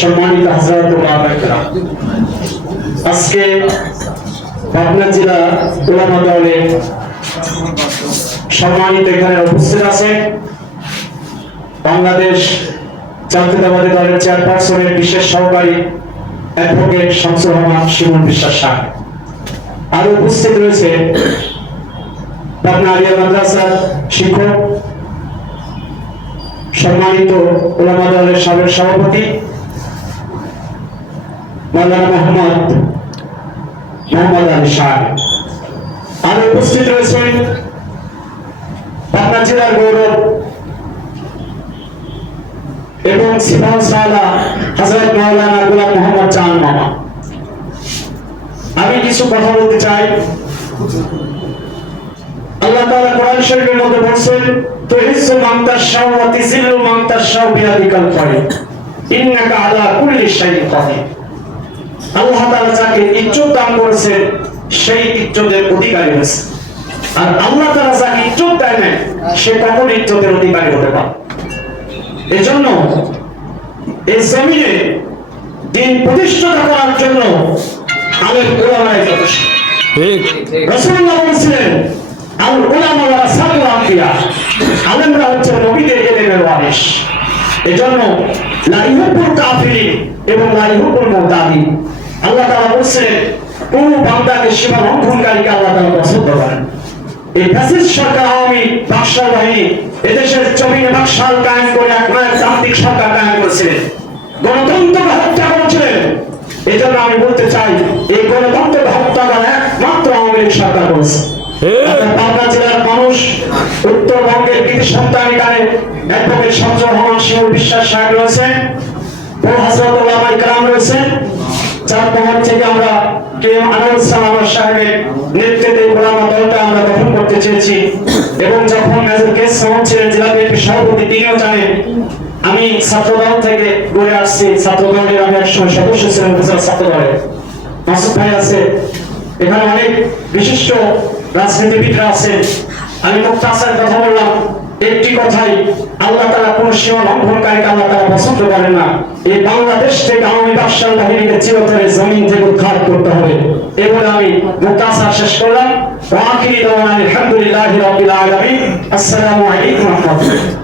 সম্মানিত হযরত ওলামায়ে কেরাম, আজকে পাবনা জেলা উলামা দলের সম্মানিত এখানে উপস্থিত আছেন বাংলাদেশ জাতীয়তাবাদী দলের চেয়ারপারসনের বিশেষ সহকারী অ্যাডভোকেট শামসুর রহমান শিমুল বিশ্বাস সাহেব। আরো উপস্থিত রয়েছে পাবনা আলিয়া মাদ্রাসার শিক্ষক, সম্মানিত উলামা দলের সাবেক সভাপতি মাওলানা মোহাম্মদ আলী সাহেব। আরো উপস্থিত রয়েছেন পাবনা জেলার গৌরব এবং সিফাহ সালা হযরত মাওলানা গোলাম মোহাম্মদ চাঁদ মামা। আমি কিছু কথা বলতে চাই। আল্লাহ তাআলা কোরআন শরীফের মধ্যে বলেন, তুহিজ্জু মান তাশাউ ওয়া তুযিল্লু মান তাশাউ বিয়াদিকাল খায়র ইন্নাকা আলা কুল্লি শাইইন কাদির। আল্লাহ তাআলা যাকে ইজ্জত দান করেছেন সেই ইজ্জতের অধিকারী হয়েছে, আর আল্লাহ তাআলা যাকে ইজ্জত দেয় না সে কখনো ইজ্জতের অধিকারী হতে পারে। এজন্য এই জমিনে দিন প্রতিষ্ঠা করার জন্য আলেম উলামায়ে যথেষ্ট। ঠিক রাসূলুল্লাহ বলেছিলেন, আল উলামা ওয়ারাসাতুল আম্বিয়া, আলেমরা হচ্ছে নবীদের ইলমের ওয়ারিস। এজন্য লা ইউহিব্বুল কাফিরিন এবং লা ইউহিব্বুল মুতাদিন। আল্লাহ তাআলা বলেছেন, কোন বান্দাকে সীমা লঙ্ঘনকারীকে আল্লাহ তাআলা পছন্দ করেন। এই ফ্যাসিস্ট সরকার আওয়ামী বাদশাহ বাহিনী এদেশের জমিনে বাদশাহ কায়েম করে এক তান্ত্রিক সরকার কায়েম করেছিলেন, গণতন্ত্রকে হত্যা করেছিলেন। এজন্য আমি বলতে চাই, এই গণতন্ত্রকে হত্যা করা একমাত্র আওয়ামী লীগ সরকার করেছে। পাবনা জেলার মানুষ, উত্তরবঙ্গের কৃতি সন্তান এখানে অ্যাডভোকেট শামসুর রহমান শিমুল বিশ্বাস সাহেব রয়েছেন, বড় হযরত ওলামায়ে কেরাম রয়েছেন। চারপাহাড় থেকে আমরা কেএম আনোয়ার সালাম সাহেবের নেতৃত্বে ওলামা দলটা আমরা গঠন করতে চেয়েছি, এবং যখন মেজর কেস সাহেব ছিলেন জেলা বিএনপির সভাপতি, তিনিও জানেন আমি ছাত্রদল থেকে গড়ে আসছি। ছাত্রদলের আমি একসময় সদস্য ছিলাম, ছাত্রদলের মাসুদ ভাই আছে, এখানে অনেক বিশিষ্ট রাজনীতিবিদরা আছেন। আমি মুক্তাসার কথা বললাম একটি কথাই, আল্লাহ তাআলা কোন সীমা লঙ্ঘনকারীকে আল্লাহ তাআলা পছন্দ করেন না। এই বাংলাদেশ থেকে আওয়ামী বাদশাহ বাহিনীকে চিরতরে জমিন থেকে উদ্ধার করতে হবে। এবারে আমি মুক্তাসার শেষ করলাম। ওয়া আখিরি দাওয়ানা আলহামদুলিল্লাহি রাব্বিল আলামিন। আসসালামু আলাইকুম ওয়া রাহমাতুল্লাহ।